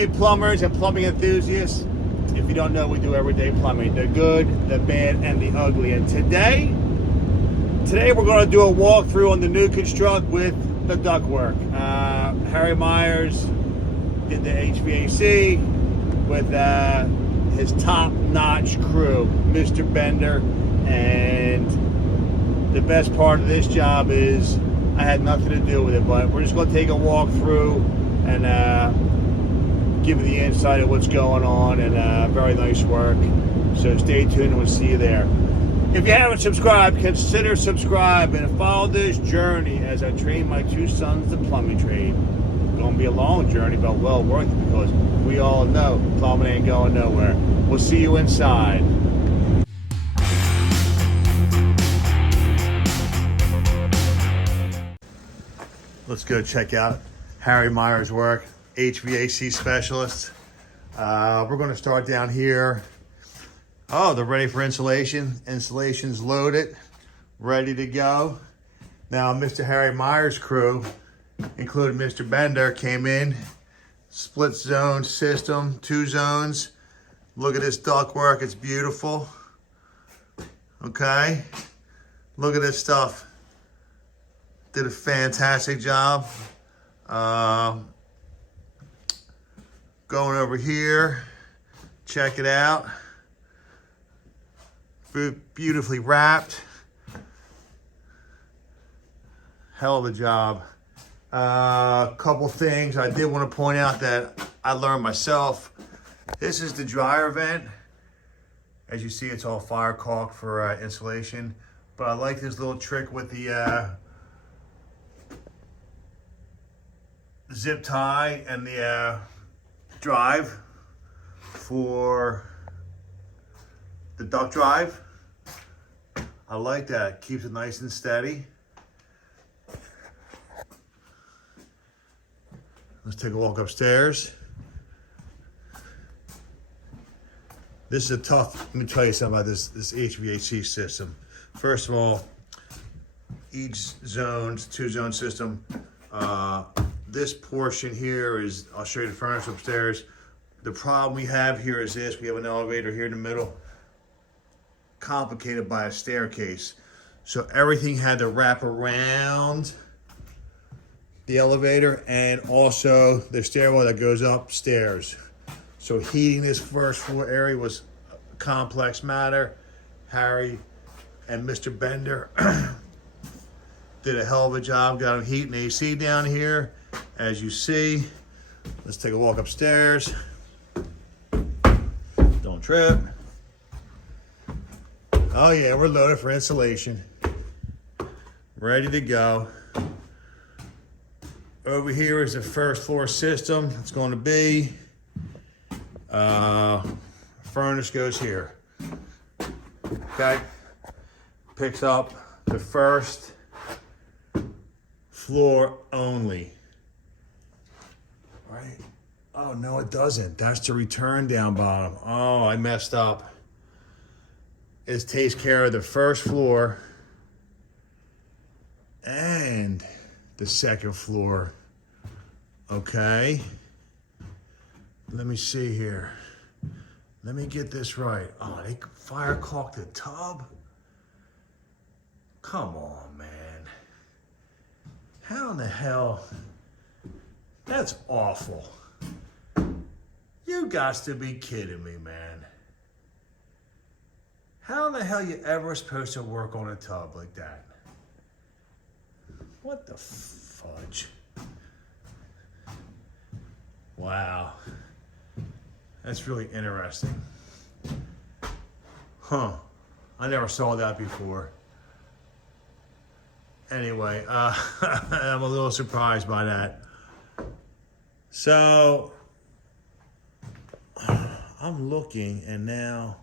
everyday plumbers and plumbing enthusiasts. If you don't know, we do everyday plumbing. The good, the bad, and the ugly. And today we're going to do a walkthrough on the new construct with the ductwork. Harry Myers did the HVAC with his top-notch crew, Mr. Bender. And the best part of this job is I had nothing to do with it, but we're just going to take a walk through and give you the insight of what's going on, and very nice work. So stay tuned and we'll see you there. If you haven't subscribed, consider subscribing and follow this journey as I train my two sons the plumbing trade. It's going to be a long journey, but well worth it, because we all know plumbing ain't going nowhere. We'll see you inside. Let's go check out Harry Myers' work, HVAC specialist. We're going to start down here. Oh, they're ready for insulation. Insulation's loaded, ready to go. Now, Mr. Harry Myers' crew, including Mr. Bender, came in. Split zone system, 2 zones. Look at this ductwork, it's beautiful. Okay, look at this stuff. Did a fantastic job. Going over here, check it out. Beautifully wrapped. Hell of a job. Couple things I did want to point out that I learned myself. This is the dryer vent. As you see, it's all fire caulk for insulation. But I like this little trick with the zip tie and the drive for the duct drive. I like that. Keeps it nice and steady. Let's take a walk upstairs. This is a tough, let me tell you something about this HVAC system. First of all, each zone's 2-zone system. This portion here is, I'll show you the furnace upstairs. The problem we have here is this: we have an elevator here in the middle, complicated by a staircase. So everything had to wrap around the elevator and also the stairwell that goes upstairs. So heating this first floor area was a complex matter. Harry and Mr. Bender did a hell of a job, got them heating AC down here. As you see, let's take a walk upstairs. Don't trip. Oh yeah, we're loaded for insulation. Ready to go. Over here is the first floor system. It's going to be, furnace goes here. Okay, picks up the first floor only. Right? Oh, no, it doesn't. That's the return down bottom. Oh, I messed up. It takes care of the first floor and the second floor. Okay. Let me see here. Let me get this right. Oh, they fire caulked the tub? Come on, man. How in the hell? That's awful. You got to be kidding me, man. How in the hell you ever supposed to work on a tub like that? What the fudge? Wow. That's really interesting. Huh. I never saw that before. Anyway, I'm a little surprised by that. So, I'm looking, and now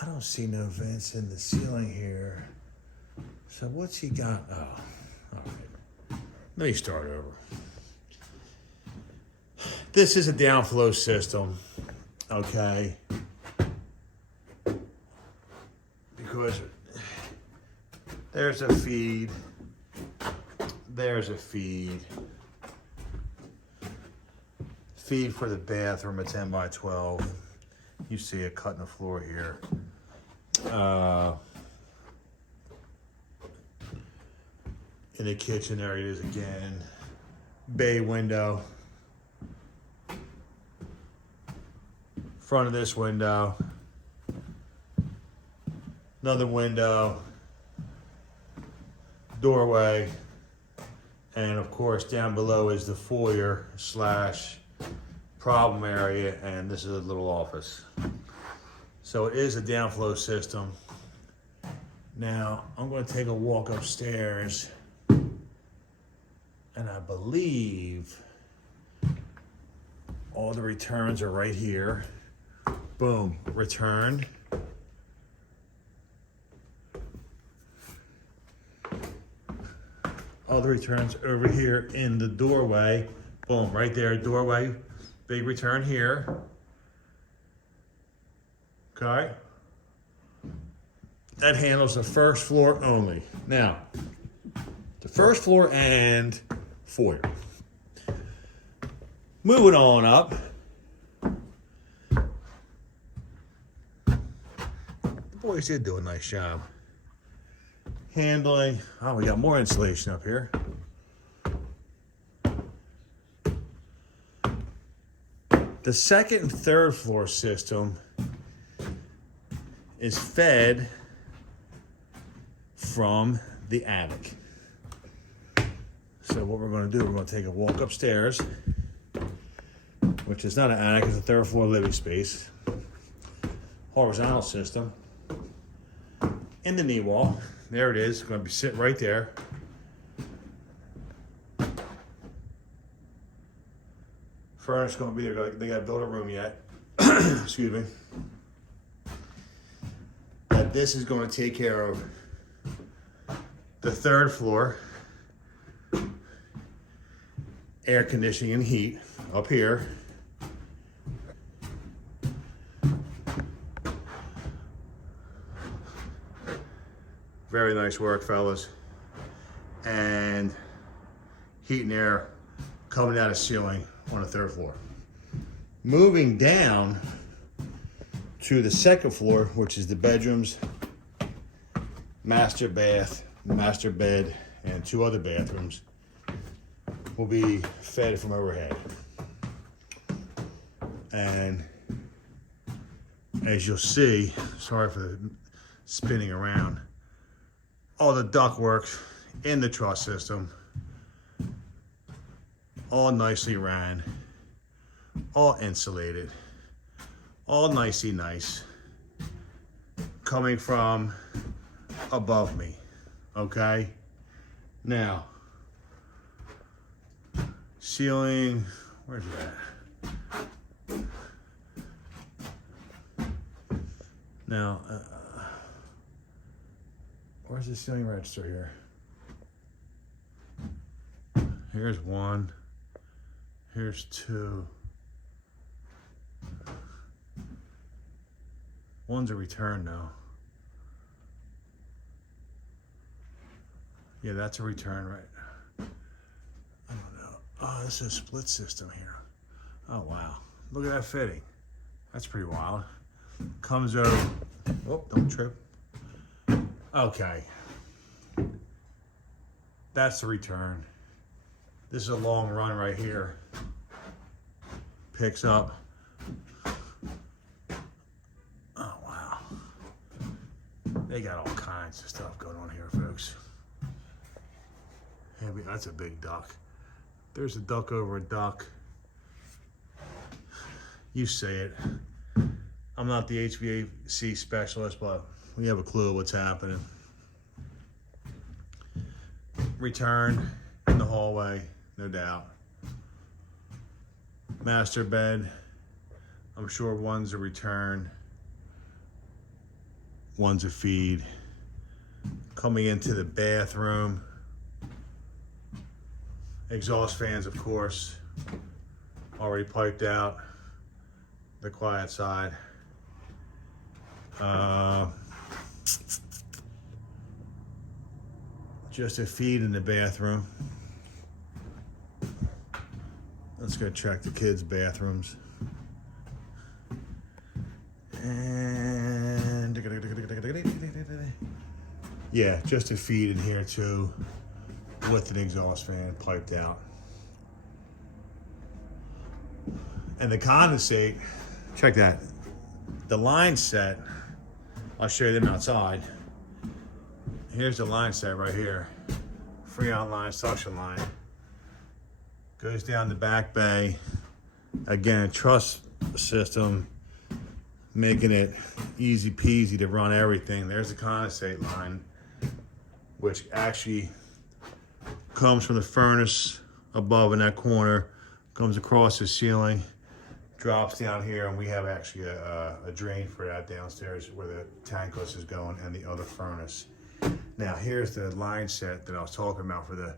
I don't see no vents in the ceiling here. So what's he got? Oh, all right. Let me start over. This is a downflow system, okay? Because there's a feed, there's a feed, feed for the bathroom, a 10 by 12. You see it cutting the floor here. In the kitchen, there it is again. Bay window. Front of this window. Another window. Doorway. And of course, down below is the foyer / problem area, and this is a little office. So it is a downflow system. Now, I'm going to take a walk upstairs, and I believe all the returns are right here. Boom, return. All the returns over here in the doorway. Boom, right there, doorway. Big return here. Okay. That handles the first floor only. Now, the first floor and foyer. Moving on up. The boys did do a nice job. Handling. Oh, we got more insulation up here. The second and third floor system is fed from the attic. So what we're going to do, we're going to take a walk upstairs, which is not an attic, it's a third floor living space. Horizontal system. In the knee wall. There it is. It's going to be sitting right there. Furnace going to be there. They got to build a room yet. Excuse me. But this is going to take care of the third floor. Air conditioning and heat up here. Very nice work, fellas. And heat and air coming out of ceiling on the third floor. Moving down to the second floor, which is the bedrooms, master bath, master bed, and 2 other bathrooms, will be fed from overhead. And as you'll see, sorry for the spinning around, all the ductwork in the truss system, all nicely ran, all insulated, all nicey nice, coming from above me, okay? Now, ceiling, where's that? Now, where's the ceiling register here? Here's 1. Here's 2. 1's a return now. Yeah, that's a return, right? I don't know. Oh, this is a split system here. Oh, wow. Look at that fitting. That's pretty wild. Comes over. Oh, don't trip. Okay. That's the return. This is a long run right here. Picks up. Oh, wow. They got all kinds of stuff going on here, folks. That's a big duck. There's a duck over a duck. You say it. I'm not the HVAC specialist, but we have a clue what's happening. Return in the hallway, no doubt. Master bed. I'm sure 1's a return. 1's a feed. Coming into the bathroom. Exhaust fans, of course, already piped out. The quiet side. Just a feed in the bathroom. Let's go check the kids' bathrooms. And yeah, just a feed in here too, with an exhaust fan piped out. And the condensate, check that. The line set, I'll show you them outside. Here's the line set right here. Freon line, suction line. Goes down the back bay. Again, a truss system, making it easy peasy to run everything. There's the condensate line, which actually comes from the furnace above in that corner, comes across the ceiling, drops down here, and we have actually a drain for that downstairs where the tankless is going and the other furnace. Now here's the line set that I was talking about for the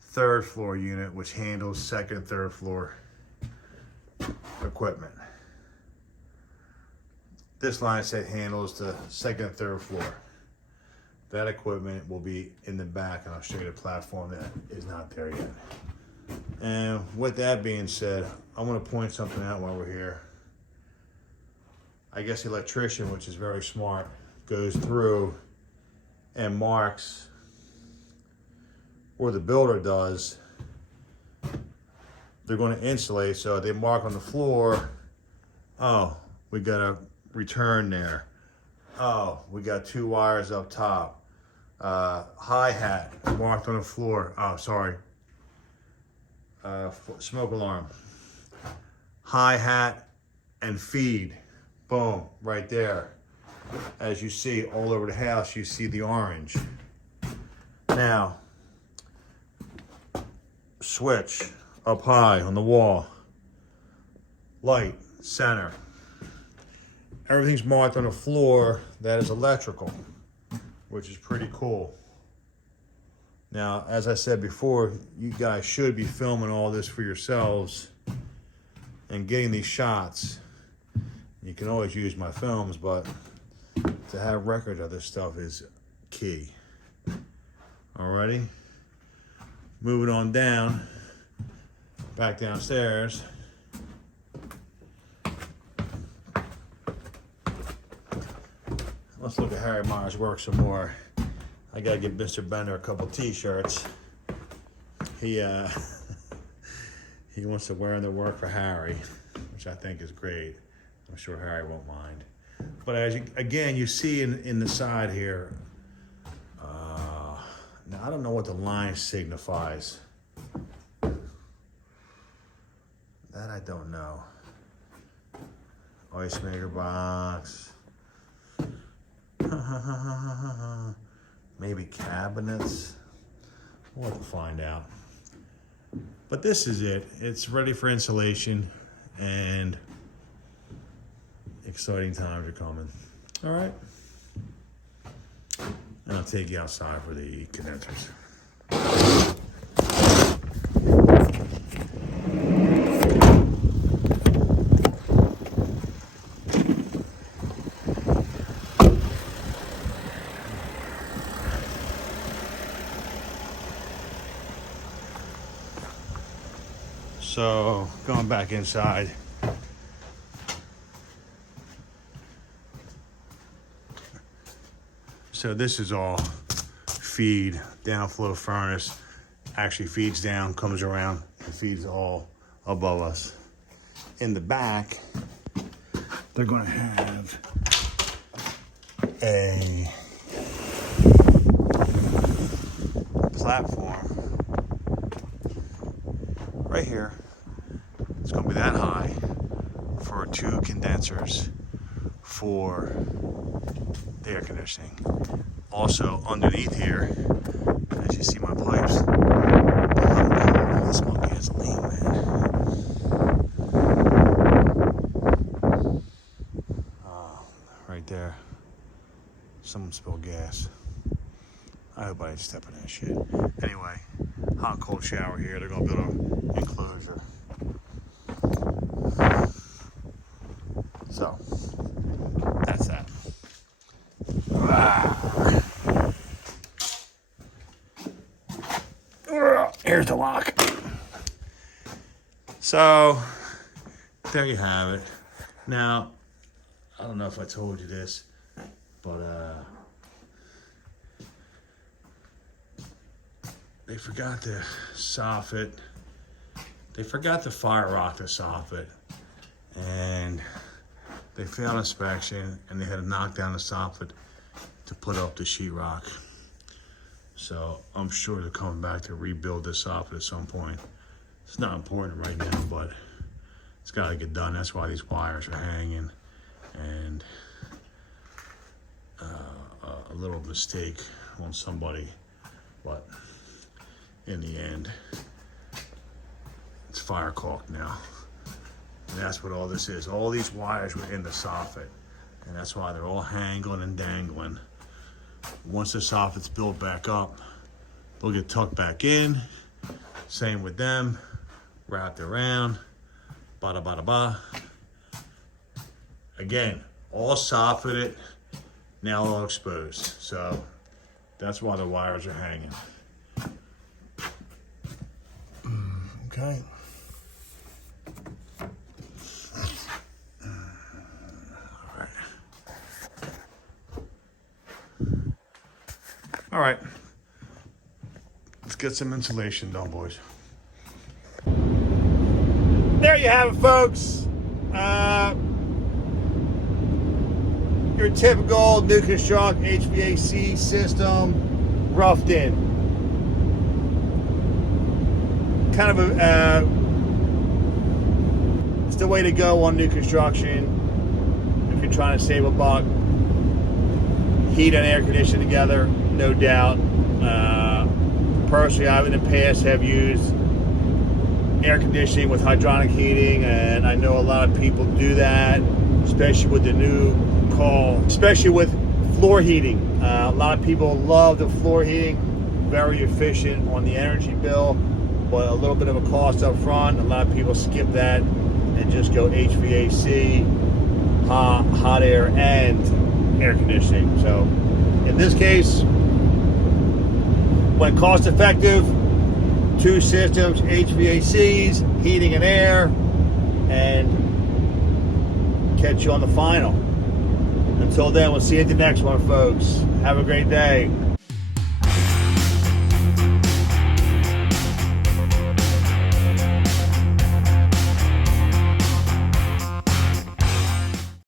third floor unit, which handles second and third floor equipment. This line set handles the second and third floor. That equipment will be in the back, and I'll show you the platform that is not there yet. And with that being said, I want to point something out while we're here. I guess the electrician, which is very smart, goes through and marks, or the builder does, they're going to insulate, so they mark on the floor, oh, we got a return there. Oh, we got 2 wires up top. Hi-hat marked on the floor. Oh, sorry. Smoke alarm. Hi-hat and feed. Boom, right there. As you see all over the house, you see the orange. Now, switch up high on the wall. Light, center. Everything's marked on the floor that is electrical, which is pretty cool. Now, as I said before, you guys should be filming all this for yourselves and getting these shots. You can always use my films, but to have record of this stuff is key. Alrighty, moving on down, back downstairs. Let's look at Harry Myers' work some more. I gotta give Mr. Bender a couple t-shirts. He wants to wear them to work for Harry, which I think is great. I'm sure Harry won't mind. But as you, again, you see in the side here, now I don't know what the line signifies. That I don't know. Ice maker box. Maybe cabinets. We'll have to find out. But this is it. It's ready for installation, and exciting times are coming. All right. And I'll take you outside for the condensers. So going back inside. So this is all feed, downflow furnace. Actually feeds down, comes around, and feeds all above us. In the back, they're gonna have a platform right here. It's gonna be that high for 2 condensers for the air conditioning. Also underneath here, as you see my pipes, this monkey has a lean, man. Right there, someone spilled gas. I hope I didn't step in that shit. Anyway, hot cold shower here. They're gonna build an enclosure. So that's that. Here's the lock. So there you have it. Now, I don't know if I told you this, but they forgot the soffit. They forgot to fire rock the soffit, and they failed inspection, and they had to knock down the soffit to put up the sheetrock. So I'm sure they're coming back to rebuild this soffit at some point. It's not important right now, but it's got to get done. That's why these wires are hanging, and a little mistake on somebody, but in the end, it's fire caulk now. And that's what all this is. All these wires were in the soffit, and that's why they're all hanging and dangling. Once the soffit's built back up, they'll get tucked back in. Same with them, wrapped around, bada bada ba. Again, all soffited, now all exposed. So that's why the wires are hanging. Okay. All right, let's get some insulation done, boys. There you have it, folks. Your typical new construct HVAC system, roughed in. Kind of it's the way to go on new construction if you're trying to save a buck. Heat and air conditioning together, no doubt. Personally, I in the past have used air conditioning with hydronic heating, and I know a lot of people do that, especially with the new especially with floor heating. A lot of people love the floor heating, very efficient on the energy bill, but a little bit of a cost up front. A lot of people skip that and just go HVAC, hot air, and air conditioning. So in this case, when cost effective, two systems, HVACs, heating and air, and catch you on the final. Until then, we'll see you at the next one, folks. Have a great day.